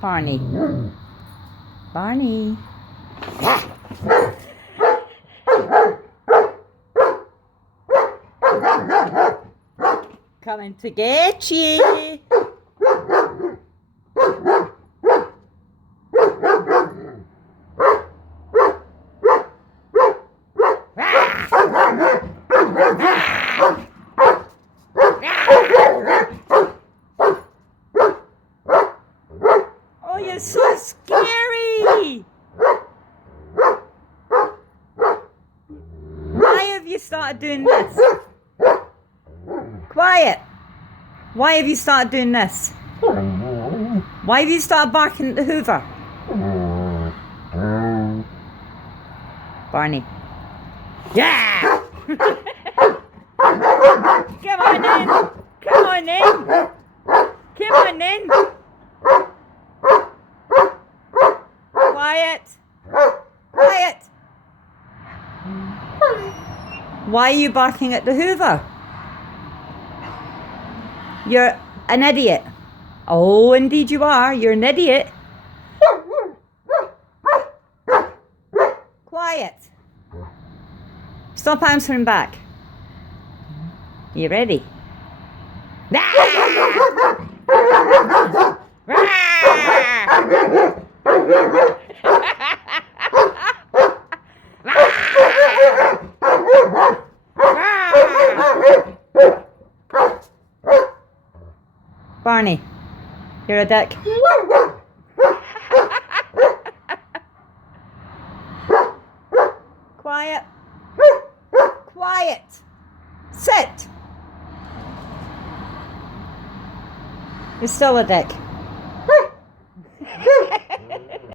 Barney. Barney. Coming to get you. Oh, you're so scary. Why have you started doing this? Quiet. Why have you started doing this? Why have you started barking at the Hoover? Barney. Yeah! Come on in. Come on in. Come on in. Quiet. Quiet. Why are you barking at the Hoover? You're an idiot. Oh, indeed you are. You're an idiot. Quiet. Stop answering back. You ready? Barney, you're a dick. Quiet. Quiet. Sit. You're still a dick.